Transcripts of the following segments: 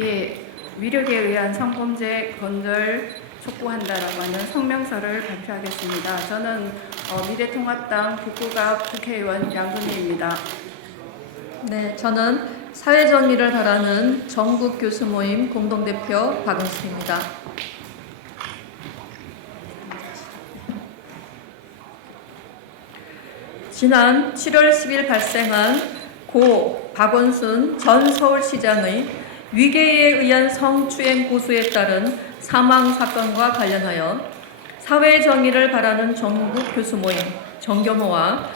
예, 위력에 의한 성범죄 건절 촉구한다라고 하는 성명서를 발표하겠습니다. 저는 미래통합당 북구갑 국회의원 양금희입니다. 네, 저는 사회정의를 바라는 전국교수모임 공동대표 박은숙입니다. 지난 7월 10일 발생한 고 박원순 전 서울시장의 위계에 의한 성추행 고소에 따른 사망 사건과 관련하여 사회정의를 바라는 전국교수모임 정교모와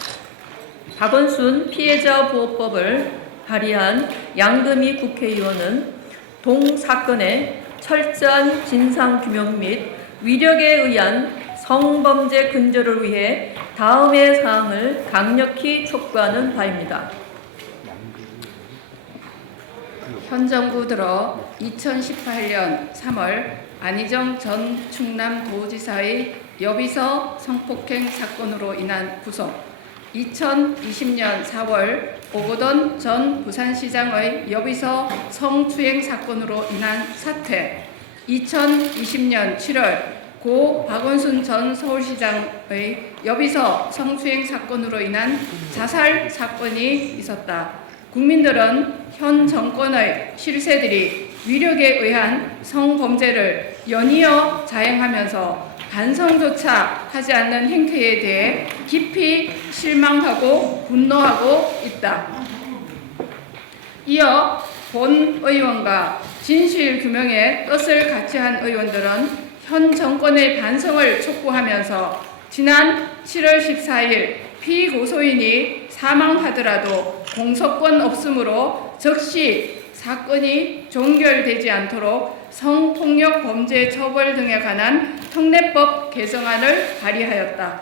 박원순 피해자 보호법을 발의한 양금희 국회의원은 동 사건의 철저한 진상규명 및 위력에 의한 성범죄 근절을 위해 다음의 사항을 강력히 촉구하는 바입니다. 현 정부 들어 2018년 3월 안희정 전 충남도지사의 여비서 성폭행 사건으로 인한 구속, 2020년 4월 오거돈 전 부산시장의 여비서 성추행 사건으로 인한 사퇴, 2020년 7월 고 박원순 전 서울시장의 여비서 성추행 사건으로 인한 자살 사건이 있었다. 국민들은 현 정권의 실세들이 위력에 의한 성범죄를 연이어 자행하면서 반성조차 하지 않는 행태에 대해 깊이 실망하고 분노하고 있다. 이어 본 의원과 진실규명의 뜻을 같이 한 의원들은 현 정권의 반성을 촉구하면서 지난 7월 14일 피고소인이 사망하더라도 공소권 없으므로 즉시 사건이 종결되지 않도록 성폭력 범죄 처벌 등에 관한 특례법 개정안을 발의하였다.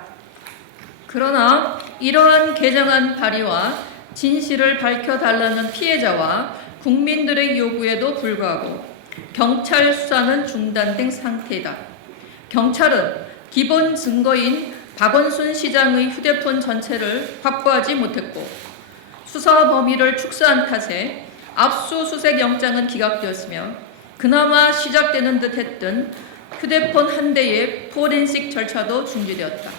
그러나 이러한 개정안 발의와 진실을 밝혀달라는 피해자와 국민들의 요구에도 불구하고 경찰 수사는 중단된 상태이다. 경찰은 기본 증거인 박원순 시장의 휴대폰 전체를 확보하지 못했고 수사 범위를 축소한 탓에 압수수색 영장은 기각되었으며 그나마 시작되는 듯 했던 휴대폰 한 대의 포렌식 절차도 중지되었다.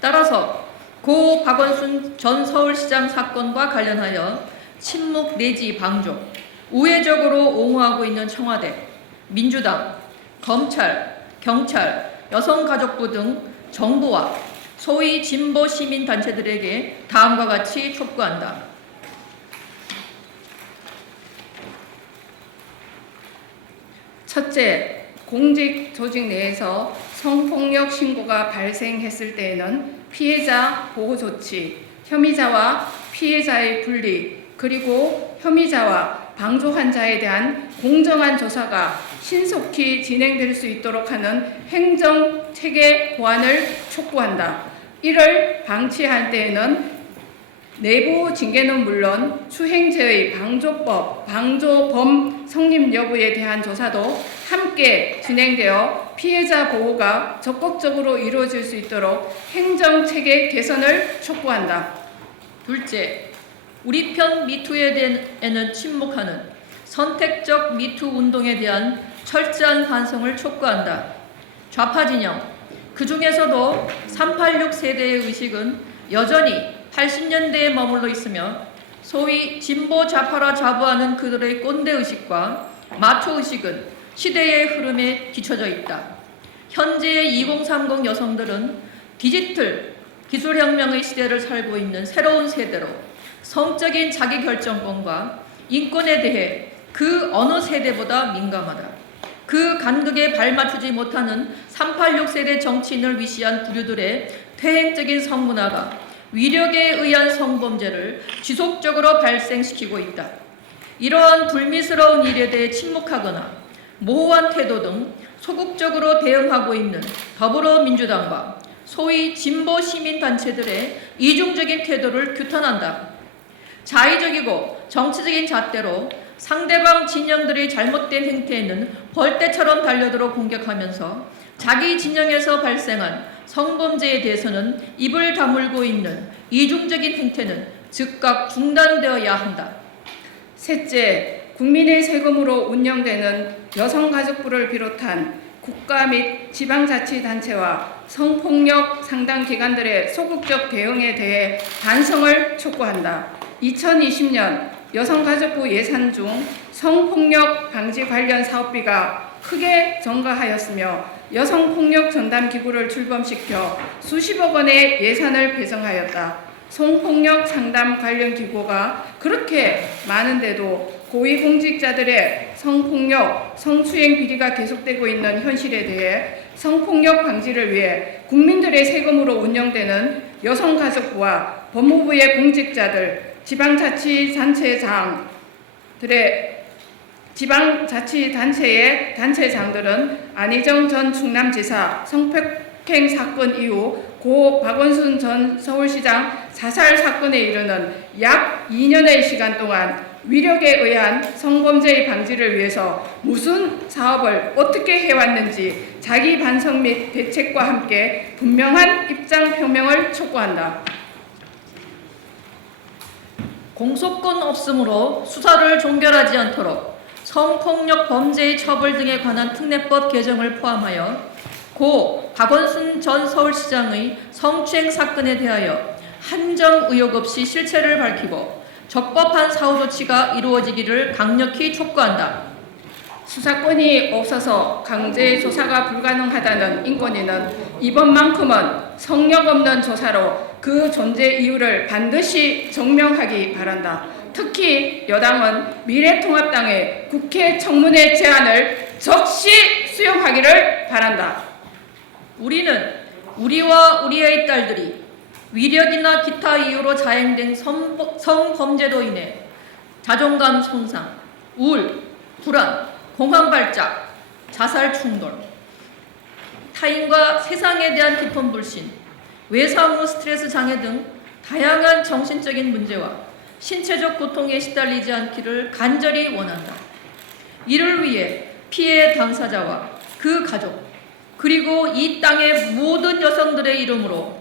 따라서 고 박원순 전 서울시장 사건과 관련하여 침묵 내지 방조, 우회적으로 옹호하고 있는 청와대, 민주당, 검찰, 경찰, 여성가족부 등 정부와 소위 진보 시민단체들에게 다음과 같이 촉구한다. 첫째, 공직 조직 내에서 성폭력 신고가 발생했을 때에는 피해자 보호 조치, 혐의자와 피해자의 분리, 그리고 혐의자와 방조한 자에 대한 공정한 조사가 신속히 진행될 수 있도록 하는 행정 체계 보완을 촉구한다. 이를 방치할 때에는 내부 징계는 물론 추행죄의 방조법, 방조범 성립 여부에 대한 조사도 함께 진행되어 피해자 보호가 적극적으로 이루어질 수 있도록 행정체계 개선을 촉구한다. 둘째, 우리 편 미투에 대해는 침묵하는 선택적 미투 운동에 대한 철저한 반성을 촉구한다. 좌파 진영, 그 중에서도 386 세대의 의식은 여전히 80년대에 머물러 있으며 소위 진보 좌파라 자부하는 그들의 꼰대의식과 마초의식은 시대의 흐름에 뒤처져 있다. 현재의 2030 여성들은 디지털 기술혁명의 시대를 살고 있는 새로운 세대로 성적인 자기결정권과 인권에 대해 그 어느 세대보다 민감하다. 그 간극에 발맞추지 못하는 386 세대 정치인을 위시한 부류들의 퇴행적인 성문화가 위력에 의한 성범죄를 지속적으로 발생시키고 있다. 이러한 불미스러운 일에 대해 침묵하거나 모호한 태도 등 소극적으로 대응하고 있는 더불어민주당과 소위 진보 시민단체들의 이중적인 태도를 규탄한다. 자의적이고 정치적인 잣대로 상대방 진영들의 잘못된 행태에는 벌떼처럼 달려들어 공격하면서 자기 진영에서 발생한 성범죄에 대해서는 입을 다물고 있는 이중적인 행태는 즉각 중단되어야 한다. 셋째, 국민의 세금으로 운영되는 여성가족부를 비롯한 국가 및 지방자치단체와 성폭력 상담 기관들의 소극적 대응에 대해 반성을 촉구한다. 2020년 여성가족부 예산 중 성폭력 방지 관련 사업비가 크게 증가하였으며 여성폭력 전담기구를 출범시켜 수십억 원의 예산을 배정하였다. 성폭력 상담 관련 기구가 그렇게 많은데도 고위공직자들의 성폭력, 성추행 비리가 계속되고 있는 현실에 대해 성폭력 방지를 위해 국민들의 세금으로 운영되는 여성가족부와 법무부의 공직자들, 지방자치단체의 단체장들은 안희정 전 충남지사 성폭행 사건 이후 고 박원순 전 서울시장 자살 사건에 이르는 약 2년의 시간 동안 위력에 의한 성범죄의 방지를 위해서 무슨 사업을 어떻게 해왔는지 자기 반성 및 대책과 함께 분명한 입장 표명을 촉구한다. 공소권 없음으로 수사를 종결하지 않도록 성폭력 범죄의 처벌 등에 관한 특례법 개정을 포함하여 고 박원순 전 서울시장의 성추행 사건에 대하여 한정 의혹 없이 실체를 밝히고 적법한 사후 조치가 이루어지기를 강력히 촉구한다. 수사권이 없어서 강제 조사가 불가능하다는 인권위는 이번만큼은 성역 없는 조사로 그 존재 이유를 반드시 증명하기 바란다. 특히 여당은 미래통합당의 국회 청문회 제안을 적시 수용하기를 바란다. 우리는 우리와 우리의 딸들이 위력이나 기타 이유로 자행된 성범죄로 인해 자존감 손상, 우울, 불안, 공황 발작, 자살 충돌, 타인과 세상에 대한 깊은 불신, 외상 후 스트레스 장애 등 다양한 정신적인 문제와 신체적 고통에 시달리지 않기를 간절히 원한다. 이를 위해 피해 당사자와 그 가족, 그리고 이 땅의 모든 여성들의 이름으로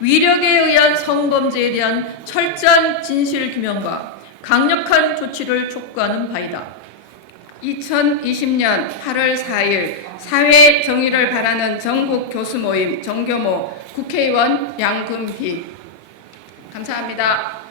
위력에 의한 성범죄에 대한 철저한 진실 규명과 강력한 조치를 촉구하는 바이다. 2020년 8월 4일 사회 정의를 바라는 전국 교수 모임 정교모 국회의원 양금희. 감사합니다.